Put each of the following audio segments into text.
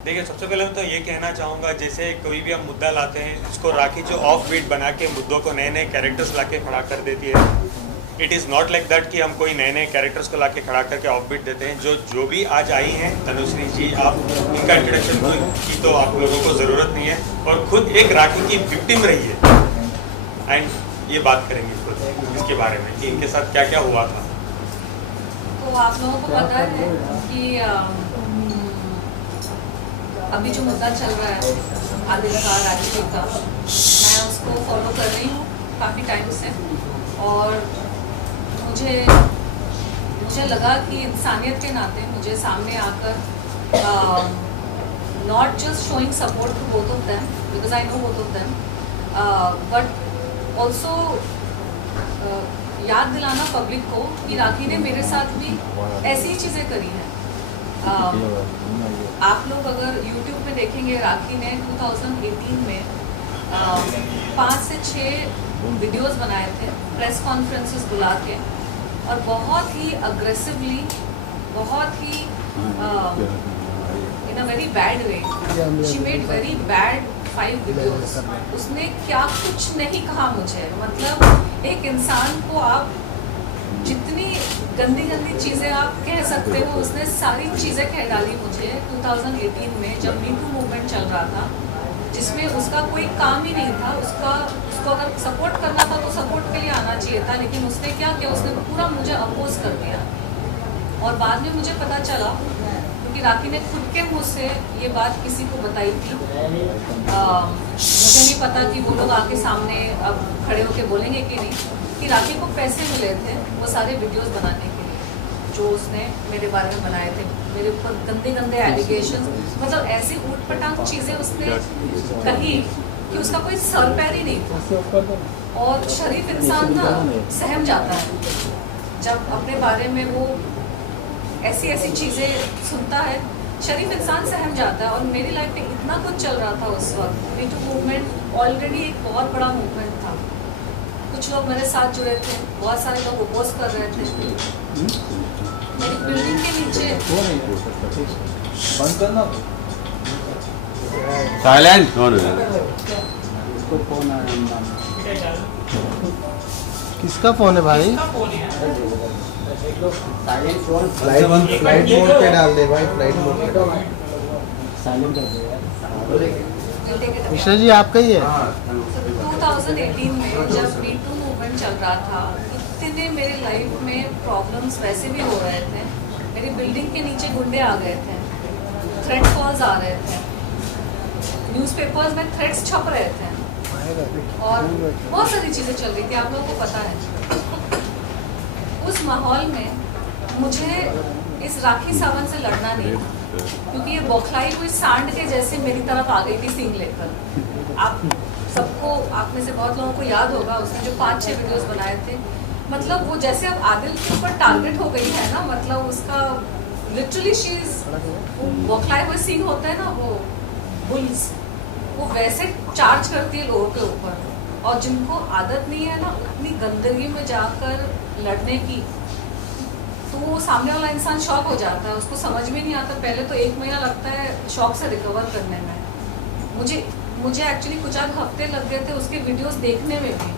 देखिए, सबसे पहले मैं तो ये कहना चाहूँगा, जैसे कोई भी हम मुद्दा लाते हैं, इसको राखी जो ऑफ बीट बना के मुद्दों को नए नए कैरेक्टर्स ला के खड़ा कर देती है। It is not like that कि हम कोई नए नए कैरेक्टर्स को ला के खड़ा करके ऑफ बीट देते हैं। जो भी आज आई हैं, तनुश्री जी, आप इनका इंट्रोडक्शन की तो आप लोगों को ज़रूरत नहीं है, और खुद एक राखी की विक्टिम रही है। एंड ये बात करेंगे खुद इसके बारे में कि इनके साथ क्या क्या हुआ था। तो आप लोगों को पता है कि अभी जो मुद्दा चल रहा है आदिल का, राखी का, मैं उसको फॉलो कर रही हूँ काफ़ी टाइम से, और मुझे लगा कि इंसानियत के नाते मुझे सामने आकर not just showing support to both of them because I know both of them, but also याद दिलाना पब्लिक को कि राखी ने मेरे साथ भी ऐसी ही चीज़ें करी हैं। आप लोग अगर YouTube पे देखेंगे, राखी ने 2018 में 5 से 6 वीडियोस बनाए थे, प्रेस कॉन्फ्रेंसेस बुला के, और बहुत ही अग्रेसिवली, बहुत ही in a very bad way, she made very bad 5 videos. उसने क्या कुछ नहीं कहा मुझे, मतलब एक इंसान को आप जितनी गंदी गंदी चीज़ें आप कह सकते हो, उसने सारी चीज़ें कह डाली मुझे 2018 में, जब मी टू मूवमेंट चल रहा था, जिसमें उसका कोई काम ही नहीं था। उसको अगर सपोर्ट करना था तो सपोर्ट के लिए आना चाहिए था, लेकिन उसने क्या किया, उसने पूरा मुझे अपोज कर दिया। और बाद में मुझे पता चला, क्योंकि राखी ने खुद के मुँह से ये बात किसी को बताई थी, मुझे नहीं पता कि वो लोग आके सामने अब खड़े होके बोलेंगे कि नहीं, कि राखी को पैसे मिले थे वो सारे वीडियोस बनाने के लिए जो उसने मेरे बारे में बनाए थे, मेरे ऊपर गंदे गंदे एलिगेशंस, मतलब ऐसी ऊट-पटांग चीज़ें उसने कही कि उसका कोई सर पैर ही नहीं था। और शरीफ इंसान ना सहम जाता है जब अपने बारे में वो ऐसी ऐसी चीज़ें सुनता है, शरीफ इंसान सहम जाता है। और मेरी लाइफ में इतना कुछ चल रहा था उस वक्त, मी टू मूवमेंट ऑलरेडी एक बहुत बड़ा मूवमेंट था, कुछ लोग मेरे साथ जुड़े थे, बहुत सारे लोग अपोज कर रहे थे। मेरी बिल्डिंग के नीचे साइलेंट किसका फोन है भाई? फ्लाइट मोड पे डाल दे भाई, फ्लाइट मोड पे साइलेंट कर दे यार। मिश्रा जी आपका ही है? 2018 में जब मी टू मूवमेंट चल रहा था, इतने मेरे लाइफ में प्रॉब्लम्स वैसे भी हो रहे थे। मेरी बिल्डिंग के नीचे गुंडे आ गए थे, थ्रेट कॉल्स आ रहे थे, न्यूज़पेपर्स में थ्रेट्स छप रहे थे, और बहुत सारी चीज़ें चल रही थी, आप लोगों को पता है। उस माहौल में मुझे इस राखी सावंत से लड़ना नहीं था, क्योंकि ये बौखलाई हुई सांड के जैसे मेरी तरफ आ गई थी सींग लेकर। आप सबको, आप में से बहुत लोगों को याद होगा, उसने जो 5-6 वीडियोस बनाए थे, मतलब वो जैसे अब आदिल के ऊपर टारगेट हो गई है ना, मतलब उसका लिटरली शीज, वो बौखलाए हुए सींग होते हैं ना, वो बुल्स, वो वैसे चार्ज करती है लोगों के ऊपर। और जिनको आदत नहीं है ना उतनी गंदगी में जाकर लड़ने की, तो वो सामने वाला इंसान शॉक हो जाता है, उसको समझ में नहीं आता। पहले तो 1 महीना लगता है शॉक से रिकवर करने में। मुझे एक्चुअली कुछ आध हफ्ते लग गए थे उसके वीडियोस देखने में भी,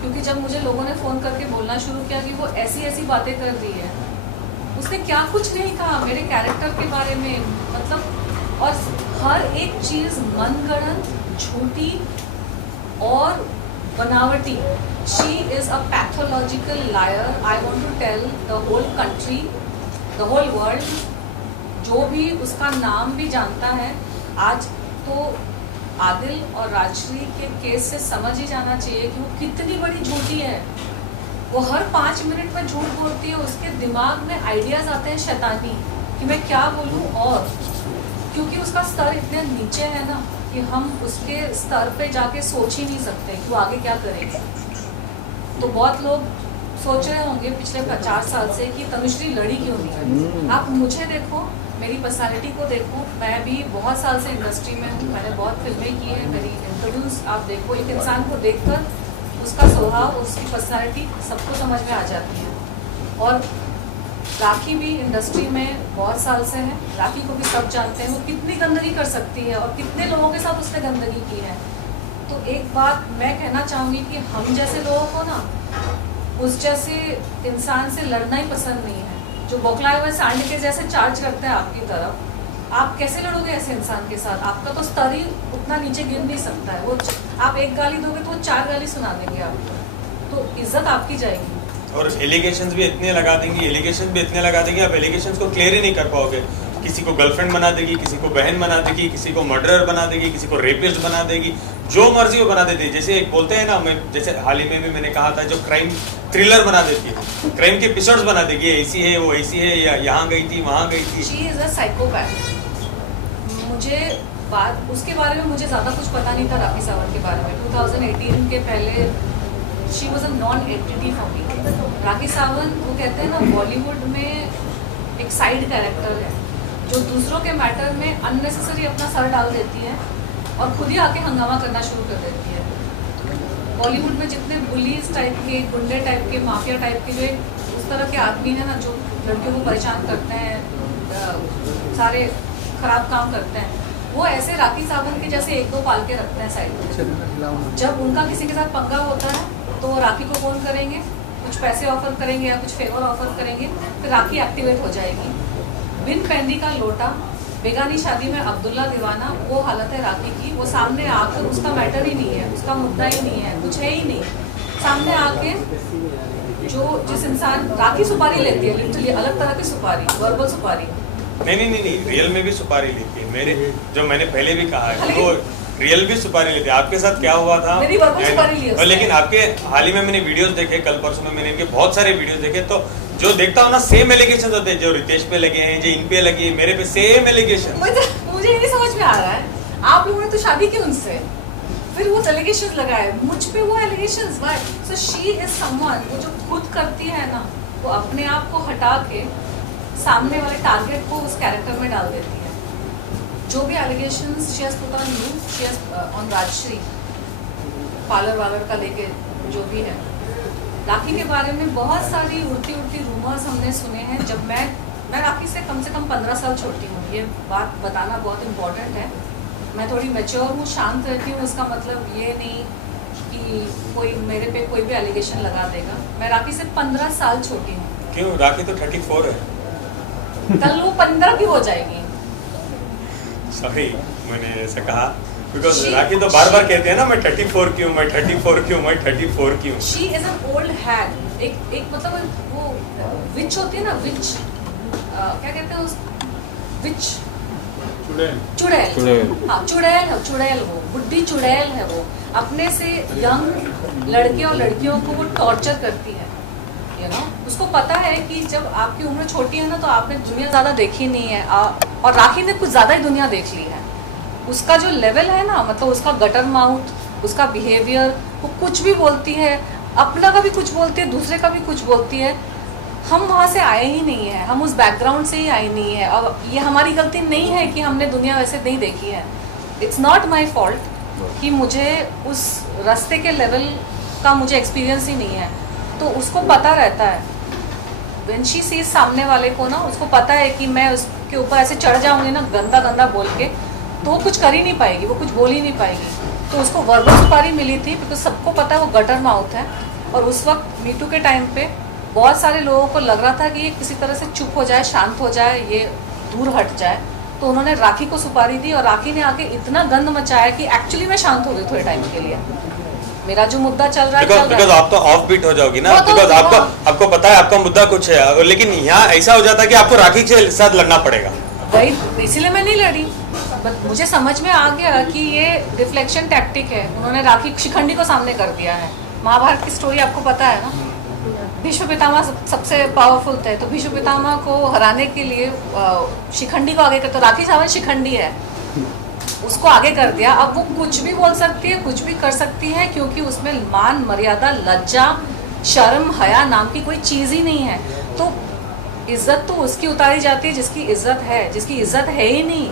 क्योंकि जब मुझे लोगों ने फ़ोन करके बोलना शुरू किया कि वो ऐसी ऐसी बातें कर रही है, उसने क्या कुछ नहीं कहा मेरे कैरेक्टर के बारे में, मतलब, और हर एक चीज़ मनगढ़ंत, झूठी और बनावटी। She is a pathological liar. I want to tell the whole country, the whole world, जो भी उसका नाम भी जानता है आज, तो आदिल और राजश्री के केस से समझ ही जाना चाहिए कि वो कितनी बड़ी झूठी है। वो हर 5 मिनट में झूठ बोलती है, उसके दिमाग में आइडियाज़ आते हैं शैतानी कि मैं क्या बोलूँ, और क्योंकि उसका स्तर इतने नीचे है ना कि हम उसके स्तर पे जाके सोच ही नहीं सकते कि वो आगे क्या करेंगे। तो बहुत लोग सोच रहे होंगे पिछले 50 साल से कि तनुश्री लड़ी क्यों नहीं। आप मुझे देखो, मेरी पर्सनालिटी को देखो, मैं भी बहुत साल से इंडस्ट्री में हूँ, मैंने बहुत फिल्में की हैं, मेरी इंटरव्यूज़ आप देखो, एक इंसान को देखकर उसका स्वभाव, उसकी पर्सनालिटी सबको समझ में आ जाती है। और राखी भी इंडस्ट्री में बहुत साल से है, राखी को भी सब जानते हैं वो कितनी गंदगी कर सकती है और कितने लोगों के साथ उसने गंदगी की है। तो एक बात मैं कहना चाहूँगी कि हम जैसे लोगों को ना उस जैसे इंसान से लड़ना ही पसंद नहीं है, जो बौखलाए हुए सांड के जैसे चार्ज करते हैं आपकी तरफ। आप कैसे लड़ोगे ऐसे इंसान के साथ? आपका तो स्तर ही उतना नीचे गिर नहीं सकता है। वो आप एक गाली दोगे तो वो 4 गाली सुना देंगे आपको, तो इज्जत आपकी जाएगी। और एलिगेशंस भी इतने लगा देंगी, आप एलिगेशंस को क्लियर ही नहीं कर पाओगे। किसी को गर्लफ्रेंड बना देगी, किसी को बहन बना देगी, किसी को मर्डरर बना देगी, किसी को रेपिस्ट बना देगी, जो मर्जी वो बना देती है। जैसे एक बोलते हैं ना, मैं जैसे हाल ही में भी मैंने कहा था, जो क्राइम थ्रिलर बना देती है, क्राइम के एपिसोड्स बना देगी, ऐसी है वो ऐसी है, या यहाँ गई थी वहाँ गई थी। She is a psychopath. मुझे बात उसके बारे में मुझे ज़्यादा कुछ पता नहीं था राखी सावंत के बारे में। 2018 के पहले she was a non entity for me. Rakhi Sawant, वो कहते हैं ना, बॉलीवुड में एक साइड कैरेक्टर है जो दूसरों के मैटर में अननेसेसरी अपना सर डाल देती है और खुद ही आके हंगामा करना शुरू कर देती है। बॉलीवुड में जितने बुलीज टाइप के, गुंडे टाइप के, माफिया टाइप के, जो एक उस तरह के आदमी हैं ना, जो लड़कियों को परेशान करते हैं, सारे खराब काम करते हैं, वो ऐसे राखी सावंत के जैसे 1-2 पाल के रखते हैं साइड में। जब उनका किसी के साथ पंगा होता है तो वो राखी को फोन करेंगे, कुछ पैसे ऑफर करेंगे या कुछ फेवर ऑफर करेंगे, फिर राखी एक्टिवेट हो जाएगी। बिन पैंदी का लोटा, बेगानी शादी में अब्दुल्ला दीवाना, वो हालत है राखी की। वो सामने आकर, उसका मैटर ही नहीं है, उसका मुद्दा ही नहीं है, कुछ है ही नहीं, सामने आके जो जिस इंसान राखी सुपारी लेती है, लिटरली अलग तरह की सुपारी, वर्बल सुपारी। नहीं, रियल में भी सुपारी लेती है। मेरे जो मैंने पहले भी कहा है, वो रियल भी सुपारी लेते हैं। आपके साथ क्या हुआ था? मेरी वर्बल सुपारी ली उसने। लेकिन आपके हाल ही में मैंने वीडियोस देखे, कल परसों में मैंने इनके बहुत सारे वीडियोस देखे, तो जो देखता हूँ ना, सेम एलिगेशन होते हैं। जो रितेश पे लगे हैं, जो इन पे लगे हैं, मेरे पे सेम एलिगेशन। मुझे ये नहीं समझ में आ रहा है, आप लोगों ने तो शादी की उनसे, फिर वो एलिगेशंस लगाए मुझ पे, वो allegations why? So she is someone, वो जो खुद करती है ना, वो अपने आप को हटा के सामने वाले टारगेट को उस कैरेक्टर में डाल देती है। जो भी allegations she has put on you, she has on Rajshri, parlour वालर का लेके जो भी है, राखी के बारे में बहुत सारी उड़ती रूमर्स हमने सुने हैं। जब मैं राखी से कम 15 साल छोटी हूँ, ये बात बताना बहुत इम्पोर्टेंट है। मैं थोड़ी मैच्योर हूँ, शांत रहती हूँ, इसका मतलब ये नहीं कि कोई मेरे पे कोई भी एलिगेशन लगा देगा। मैं राखी से 15 साल छोटी हूँ। क्यों? राखी तो 34 है। कल वो 15 की हो जाएगी। सॉरी, मैंने ऐसा कहा बिकॉज राखी तो बार कहते हैं ना, मैं 34 की हूँ, मैं 34 की हूँ, मैं 34 की हूँ। शी इज एन ओल्ड हैग। एक मतलब वो विच होती है ना, विच क्या कहते हैं उस विच? चुड़ैल। हाँ, चुड़ैल वो बुढ़ी चुड़ैल है। वो अपने से यंग लड़के और लड़कियों को वो टॉर्चर करती है, यू नो। उसको पता है कि जब आपकी उम्र छोटी है ना, तो आपने दुनिया ज़्यादा देखी नहीं है, और राखी ने कुछ ज़्यादा ही दुनिया देख ली है। उसका जो लेवल है ना, मतलब उसका गटर माउथ, उसका बिहेवियर, वो कुछ भी बोलती है, अपना का भी कुछ बोलती है, दूसरे का भी कुछ बोलती है। हम वहाँ से आए ही नहीं है, हम उस बैकग्राउंड से ही आए नहीं है, और ये हमारी गलती नहीं है कि हमने दुनिया वैसे नहीं देखी है। इट्स नॉट माई फॉल्ट कि मुझे उस रास्ते के लेवल का मुझे एक्सपीरियंस ही नहीं है। तो उसको पता रहता है, व्हेन शी सीज सामने वाले को ना, उसको पता है कि मैं उसके ऊपर ऐसे चढ़ जाऊंगी ना, गंदा बोल के, तो वो कुछ कर ही नहीं पाएगी, वो कुछ बोल ही नहीं पाएगी। तो उसको वर्बल सुपारी मिली थी, बिकॉज सबको पता है वो गटर माउथ है। और उस वक्त मीटू के टाइम पे बहुत सारे लोगों को लग रहा था कि ये किसी तरह से चुप हो जाए, शांत हो जाए, ये दूर हट जाए, तो उन्होंने राखी को सुपारी दी, और राखी ने आके इतना गंद मचाया कि एक्चुअली मैं शांत हो गई थोड़े टाइम के लिए। मेरा जो मुद्दा चल रहा है बिकॉज आप तो ऑफ बीट हो जाओगी ना, बिकॉज आपको पता है आपका मुद्दा कुछ है, लेकिन यहाँ ऐसा हो जाता है कि आपको राखी के साथ लड़ना पड़ेगा। वही, इसीलिए मैं नहीं लड़ी। बट मुझे समझ में आ गया कि ये डिफ्लेक्शन टैक्टिक है। उन्होंने राखी शिखंडी को सामने कर दिया है। महाभारत की स्टोरी आपको पता है ना, भीष्म पितामह सबसे पावरफुल थे, तो भीष्म पितामह को हराने के लिए शिखंडी को आगे कर, तो राखी सावंत शिखंडी है, उसको आगे कर दिया। अब वो कुछ भी बोल सकती है, कुछ भी कर सकती है, क्योंकि उसमें मान, मर्यादा, लज्जा, शर्म, हया नाम की कोई चीज़ ही नहीं है। तो इज्जत तो उसकी उतारी जाती है जिसकी इज्जत है, जिसकी इज्जत है ही नहीं,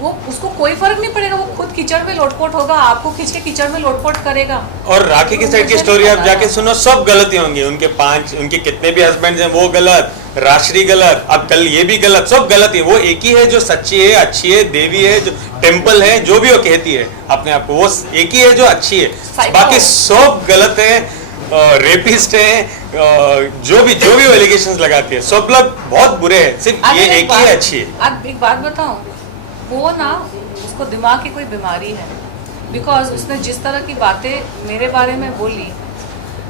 वो उसको कोई फर्क नहीं पड़ेगा। वो खुद कीचड़ में लोटपोट होगा, आपको खींच के कीचड़ में लोटपोट करेगा। और राखी की साइड की स्टोरी आप जाके सुनो, सब गलती होंगी। उनके कितने भी हस्बैंड हैं वो गलत, राशि गलत, अब कल ये भी गलत, सब गलत है। वो एक ही है जो सच्ची है, अच्छी है, देवी है, जो टेम्पल है, जो भी वो कहती है अपने आप को, वो एक ही है जो अच्छी है, बाकी सब गलत है, रेपिस्ट है, जो भी वो एलिगेशंस लगाती है, सब लोग बहुत बुरे हैं, सिर्फ ये एक ही है अच्छी है। अब एक बात बताऊं, वो ना उसको दिमाग की कोई बीमारी है, बिकॉज उसने जिस तरह की बातें मेरे बारे में बोली,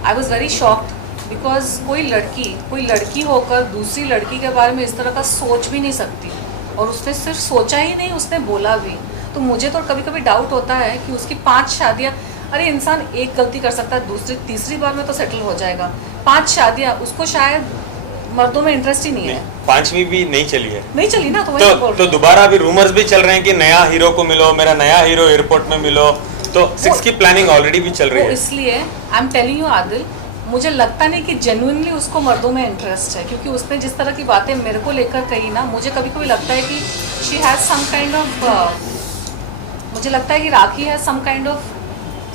I was very shocked, because कोई लड़की होकर दूसरी लड़की के बारे में इस तरह का सोच भी नहीं सकती, और उसने सिर्फ सोचा ही नहीं, उसने बोला भी। तो मुझे तो कभी कभी डाउट होता है कि उसकी 5 शादियां, अरे इंसान एक गलती कर सकता है, दूसरी तीसरी बार में तो सेटल हो जाएगा, 5 शादियां, उसको शायद मर्दों में इंटरेस्ट ही नहीं है। 5वीं भी नहीं चली है, नहीं चली ना, तो वही बोल रही तो हूँ। दोबारा अभी रूमर्स भी चल रहे हैं कि नया हीरो को मिलो, मेरा नया हीरो एयरपोर्ट में मिलो, तो 6 की प्लानिंग ऑलरेडी भी चल रही है। इसलिए I am telling you Adil, मुझे लगता नहीं कि जेन्युइनली उसको मर्दों में इंटरेस्ट है, क्योंकि उसने जिस तरह की बातें मेरे को लेकर कही ना, मुझे कभी कभी लगता है कि she has some kind of, मुझे लगता है कि Rakhi has some kind of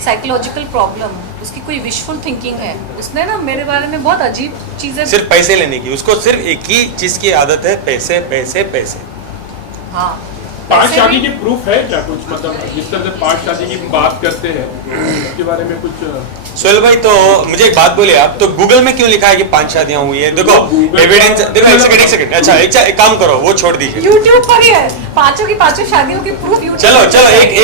psychological problem, उसकी कोई विशफुल थिंकिंग है। उसने ना मेरे बारे में बहुत अजीब चीज़ें, सिर्फ पैसे लेने की, उसको सिर्फ एक ही चीज की आदत है, पैसे पैसे पैसे। हाँ 5 शादी की प्रूफ है क्या कुछ, मतलब जिस तरह से 5 शादी की बात करते हैं उसके बारे में कुछ? सोहेल भाई, तो मुझे एक बात बोलिए आप, तो गूगल में क्यों लिखा है कि 5 शादियां हुई है? देखो एविडेंस, देखो एक सेकंड, अच्छा एक काम करो, वो छोड़ दीजिए, यूट्यूब पर ही है, 5 की 5 शादियों की प्रूफ यूट्यूब। चलो एक